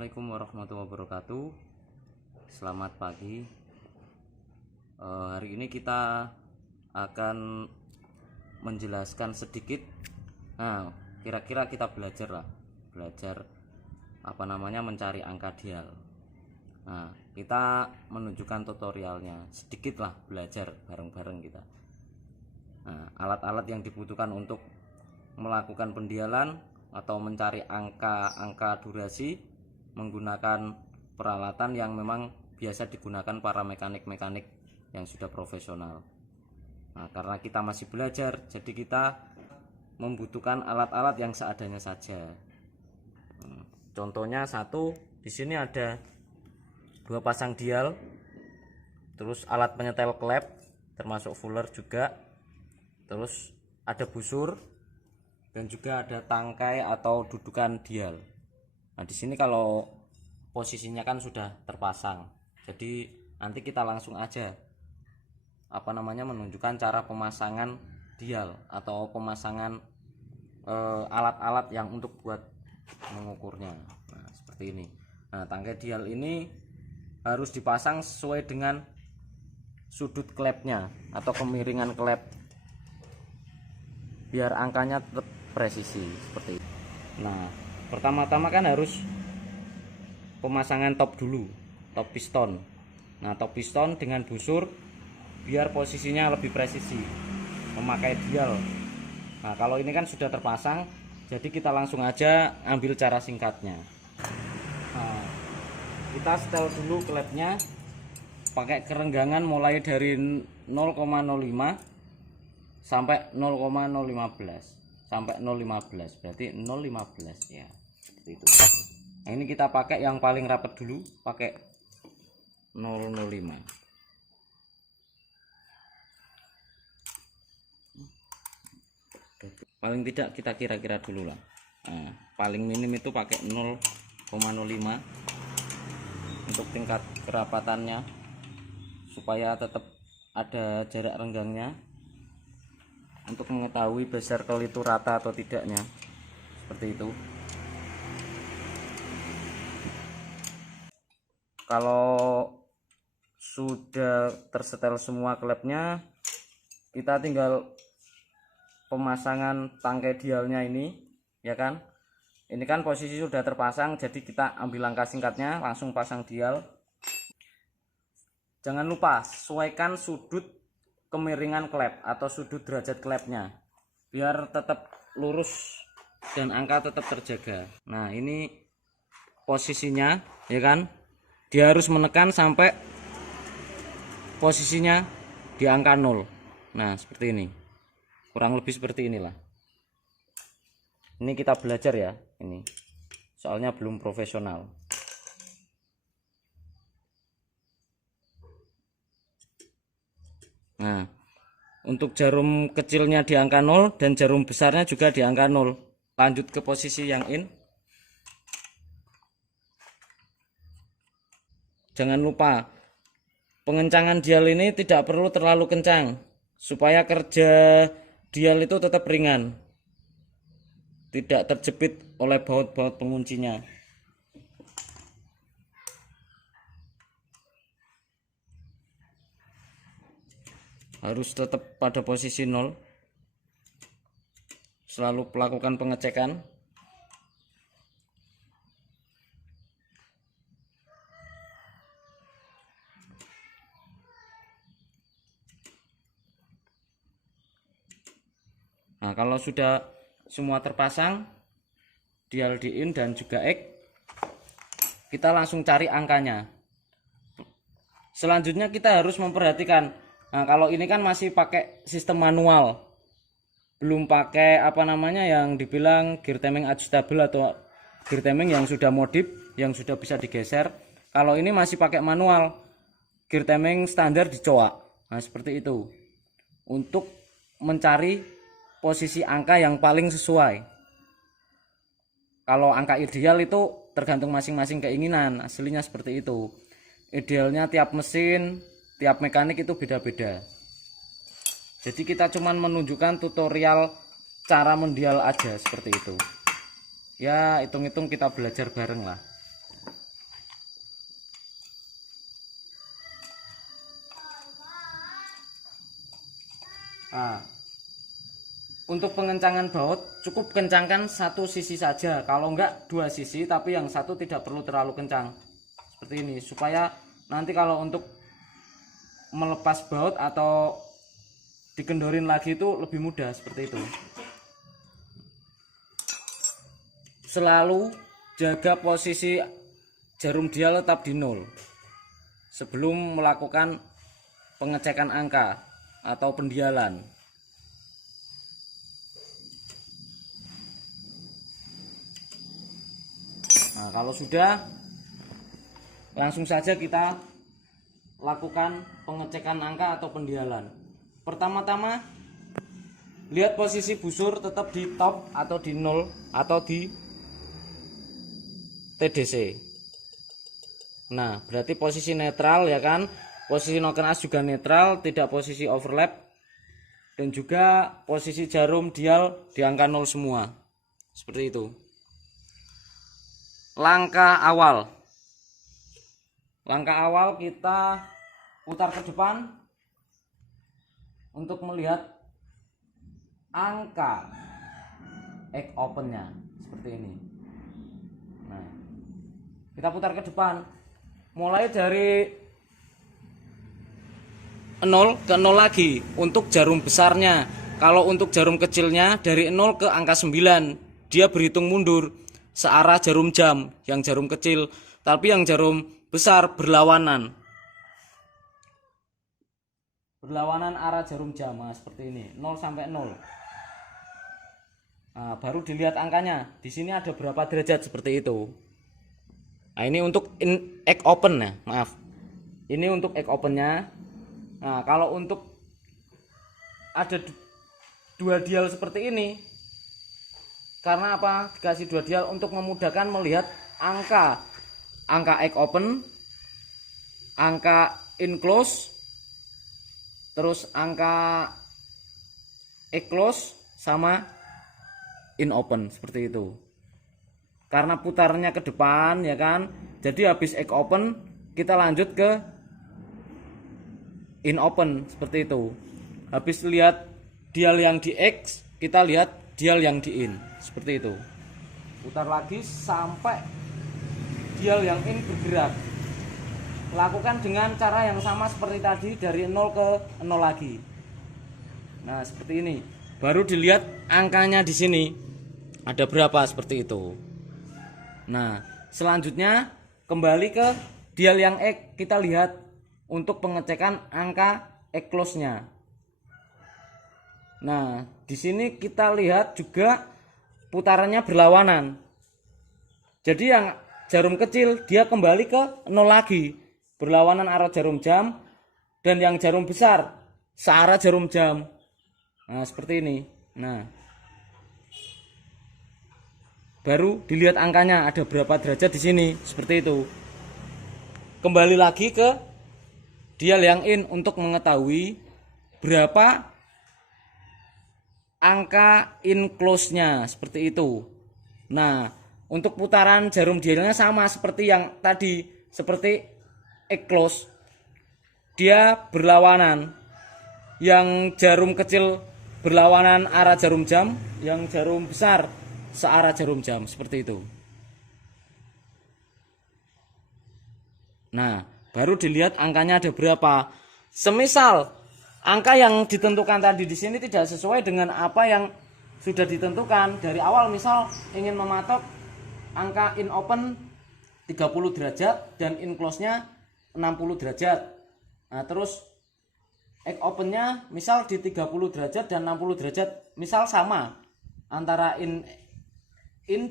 Assalamualaikum warahmatullahi wabarakatuh. Selamat pagi. Hari ini kita akan menjelaskan sedikit. Nah, kira-kira kita belajar mencari angka dial. Nah, kita menunjukkan tutorialnya sedikit lah, belajar bareng-bareng kita. Nah, alat-alat yang dibutuhkan untuk melakukan pendialan atau mencari angka durasi menggunakan peralatan yang memang biasa digunakan para mekanik-mekanik yang sudah profesional. Nah, karena kita masih belajar, jadi kita membutuhkan alat-alat yang seadanya saja. Contohnya satu, di sini ada 2 pasang dial, terus alat penyetel klep termasuk fuller juga, terus ada busur, dan juga ada tangkai atau dudukan dial. Nah, di sini kalau posisinya kan sudah terpasang, jadi nanti kita langsung aja menunjukkan cara pemasangan dial atau pemasangan alat-alat yang untuk buat mengukurnya. Nah, seperti ini. Nah, tangkai dial ini harus dipasang sesuai dengan sudut klepnya atau kemiringan klep, biar angkanya tetap presisi seperti itu. Nah, pertama-tama kan harus pemasangan top dulu, top piston. Nah, top piston dengan busur biar posisinya lebih presisi memakai dial. Nah, kalau ini kan sudah terpasang, jadi kita langsung aja ambil cara singkatnya. Nah, kita setel dulu klepnya pakai kerenggangan mulai dari 0,05 sampai 0,015 sampai 0,15, berarti 0,15 ya, seperti itu. Nah, ini kita pakai yang paling rapat dulu, pakai 0,05. Paling tidak kita kira-kira dulu lah. Nah, paling minim itu pakai 0,05 untuk tingkat kerapatannya, supaya tetap ada jarak renggangnya untuk mengetahui bezel kel itu rata atau tidaknya, seperti itu. Kalau sudah tersetel semua klepnya, kita tinggal pemasangan tangkai dialnya ini, ya kan. Ini kan posisi sudah terpasang, jadi kita ambil langkah singkatnya, langsung pasang dial. Jangan lupa sesuaikan sudut kemiringan klep atau sudut derajat klepnya biar tetap lurus dan angka tetap terjaga. Nah, ini posisinya, ya kan, dia harus menekan sampai posisinya di angka 0. Nah, seperti ini, kurang lebih seperti inilah. Ini kita belajar ya, ini soalnya belum profesional. Nah, untuk jarum kecilnya di angka 0 dan jarum besarnya juga di angka 0. Lanjut ke posisi yang in. Jangan lupa pengencangan dial ini tidak perlu terlalu kencang supaya kerja dial itu tetap ringan, tidak terjepit oleh baut-baut penguncinya. Harus tetap pada posisi 0. Selalu melakukan pengecekan. Nah, kalau sudah semua terpasang, dial di in dan juga X, kita langsung cari angkanya. Selanjutnya kita harus memperhatikan. Nah, kalau ini kan masih pakai sistem manual, belum pakai yang dibilang gear timing adjustable atau gear timing yang sudah modif, yang sudah bisa digeser. Kalau ini masih pakai manual, gear timing standar dicoak. Nah, seperti itu untuk mencari posisi angka yang paling sesuai. Kalau angka ideal itu tergantung masing-masing keinginan, aslinya seperti itu. Idealnya tiap mesin, tiap mekanik itu beda-beda. Jadi kita cuman menunjukkan tutorial cara mendial aja seperti itu. Ya, hitung-hitung kita belajar bareng lah. Nah, untuk pengencangan baut cukup kencangkan satu sisi saja, kalau enggak dua sisi, tapi yang satu tidak perlu terlalu kencang seperti ini, supaya nanti kalau untuk melepas baut atau dikendorin lagi itu lebih mudah seperti itu. Selalu jaga posisi jarum dial tetap di 0 sebelum melakukan pengecekan angka atau pendialan. Nah, kalau sudah, langsung saja kita lakukan pengecekan angka atau pendialan. Pertama-tama lihat posisi busur tetap di top atau di 0 atau di TDC. Nah, berarti posisi netral ya kan. Posisi noken as juga netral, tidak posisi overlap. Dan juga posisi jarum dial di angka 0 semua. Seperti itu. Langkah awal kita putar ke depan untuk melihat angka egg opennya seperti ini. Nah, kita putar ke depan mulai dari 0 ke 0 lagi untuk jarum besarnya. Kalau untuk jarum kecilnya dari 0 ke angka 9 dia berhitung mundur searah jarum jam yang jarum kecil, tapi yang jarum besar berlawanan arah jarum jam. Nah, seperti ini 0 sampai 0. Nah, baru dilihat angkanya. Di sini ada berapa derajat seperti itu. Nah, ini untuk egg open ya, maaf. Ini untuk egg opennya. Nah, kalau untuk ada dua dial seperti ini, karena apa dikasih dua dial untuk memudahkan melihat angka egg open, angka in close, terus angka egg close sama in open seperti itu. Karena putarnya ke depan ya kan, jadi habis egg open kita lanjut ke in open seperti itu. Habis lihat dial yang di X, kita lihat dial yang di in seperti itu. Putar lagi sampai dial yang in bergerak. Lakukan dengan cara yang sama seperti tadi, dari 0 ke 0 lagi. Nah, seperti ini. Baru dilihat angkanya di sini ada berapa seperti itu. Nah, selanjutnya kembali ke dial yang X, kita lihat untuk pengecekan angka egg close-nya. Nah, di sini kita lihat juga putarannya berlawanan. Jadi yang jarum kecil dia kembali ke 0 lagi, berlawanan arah jarum jam, dan yang jarum besar searah jarum jam. Nah, seperti ini. Nah, baru dilihat angkanya ada berapa derajat di sini, seperti itu. Kembali lagi ke dial yang in untuk mengetahui berapa angka in close-nya, seperti itu. Nah, untuk putaran jarum dialnya sama seperti yang tadi, seperti egg close. Dia berlawanan. Yang jarum kecil berlawanan arah jarum jam, yang jarum besar searah jarum jam, seperti itu. Nah, baru dilihat angkanya ada berapa. Semisal angka yang ditentukan tadi di sini tidak sesuai dengan apa yang sudah ditentukan dari awal, misal ingin mematok angka in open 30 derajat dan in close-nya 60 derajat. Nah, terus egg open-nya misal di 30 derajat dan 60 derajat, misal sama antara in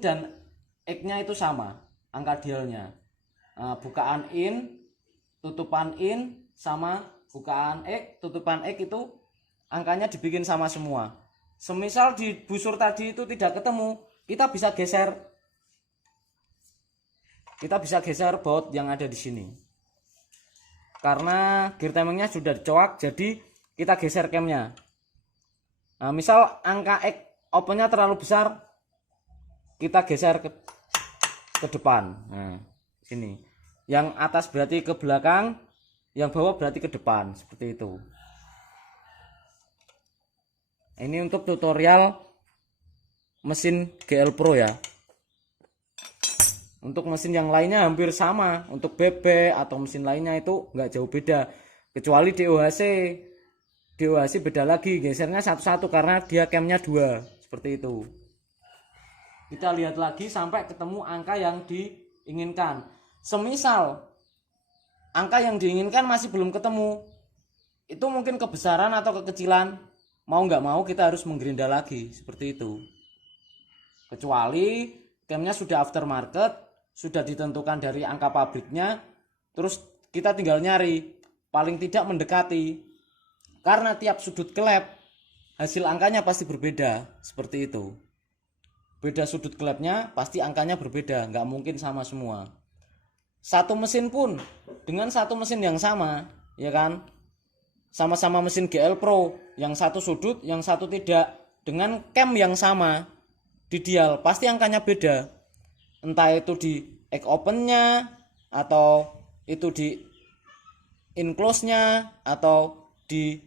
dan egg-nya itu sama angka dialnya. Nah, bukaan in, tutupan in sama bukaan egg, tutupan egg itu angkanya dibikin sama semua. Semisal di busur tadi itu tidak ketemu, kita bisa geser. Kita bisa geser baut yang ada di sini. Karena gear timingnya sudah dicoak, jadi kita geser camnya. Nah, misal angka egg opennya terlalu besar, kita geser ke depan. Nah, sini. Yang atas berarti ke belakang, yang bawah berarti ke depan, seperti itu. Ini untuk tutorial mesin GL Pro ya. Untuk mesin yang lainnya hampir sama. Untuk BB atau mesin lainnya itu nggak jauh beda. Kecuali DOHC. DOHC beda lagi, gesernya satu-satu karena dia camnya 2. Seperti itu. Kita lihat lagi sampai ketemu angka yang diinginkan. Semisal angka yang diinginkan masih belum ketemu, itu mungkin kebesaran atau kekecilan, mau nggak mau kita harus menggerinda lagi, seperti itu. Kecuali camnya sudah aftermarket, sudah ditentukan dari angka pabriknya, terus kita tinggal nyari, paling tidak mendekati. Karena tiap sudut klep hasil angkanya pasti berbeda, seperti itu. Beda sudut klepnya pasti angkanya berbeda, nggak mungkin sama semua. Satu mesin pun dengan satu mesin yang sama, ya kan, sama-sama mesin GL Pro, yang satu sudut yang satu tidak, dengan cam yang sama di dial pasti angkanya beda. Entah itu di egg opennya, atau itu di in close nya, atau di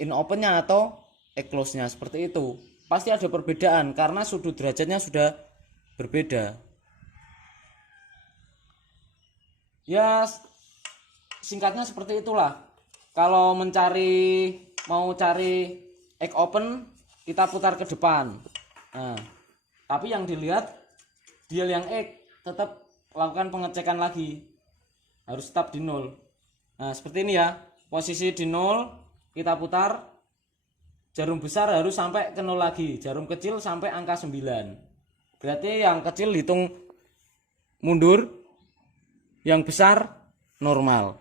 in opennya, atau egg close nya, seperti itu. Pasti ada perbedaan karena sudut derajatnya sudah berbeda. Ya, singkatnya seperti itulah. Kalau mau cari egg open, kita putar ke depan. Nah, tapi yang dilihat dial yang egg, tetap lakukan pengecekan lagi. Harus tetap di 0. Nah, seperti ini ya. Posisi di 0, kita putar. Jarum besar harus sampai ke 0 lagi, jarum kecil sampai angka 9. Berarti yang kecil hitung mundur, yang besar normal.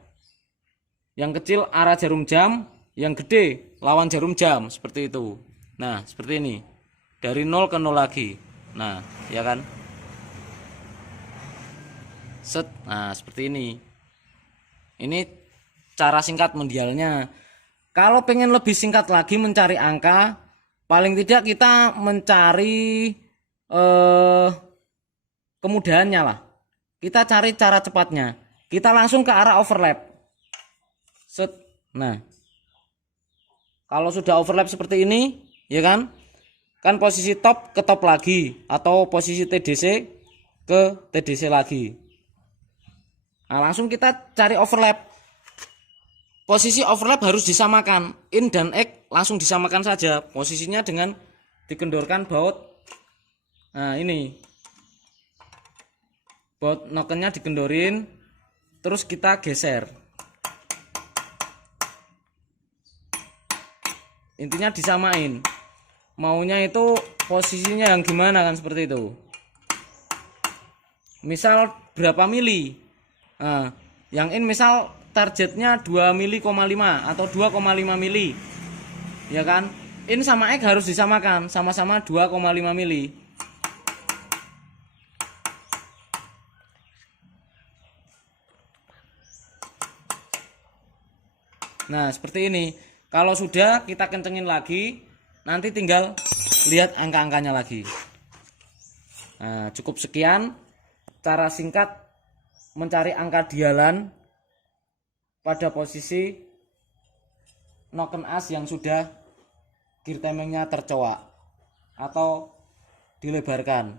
Yang kecil arah jarum jam, yang gede lawan jarum jam, seperti itu. Nah, seperti ini. Dari 0 ke 0 lagi. Nah, ya kan? Set. Nah, seperti ini. Ini cara singkat mendialnya. Kalau pengen lebih singkat lagi mencari angka, paling tidak kita mencari kemudahannya lah. Kita cari cara cepatnya. Kita langsung ke arah overlap. Set. Nah, kalau sudah overlap seperti ini, ya kan? Kan posisi top ke top lagi, atau posisi TDC ke TDC lagi. Nah, langsung kita cari overlap. Posisi overlap harus disamakan, in dan egg langsung disamakan saja. Posisinya dengan dikendorkan baut. Nah, ini baut nokennya dikendorin, terus kita geser. Intinya disamain. Maunya itu posisinya yang gimana kan, seperti itu. Misal berapa mili. Nah, yang in misal targetnya 2 mili, 5 atau 2,5 mili, ya kan? In sama egg harus disamakan, sama-sama 2,5 mili. Nah, seperti ini. Kalau sudah, kita kencengin lagi, nanti tinggal lihat angka-angkanya lagi. Nah, cukup sekian cara singkat mencari angka dialan pada posisi noken as yang sudah gear timingnya tercowak atau dilebarkan.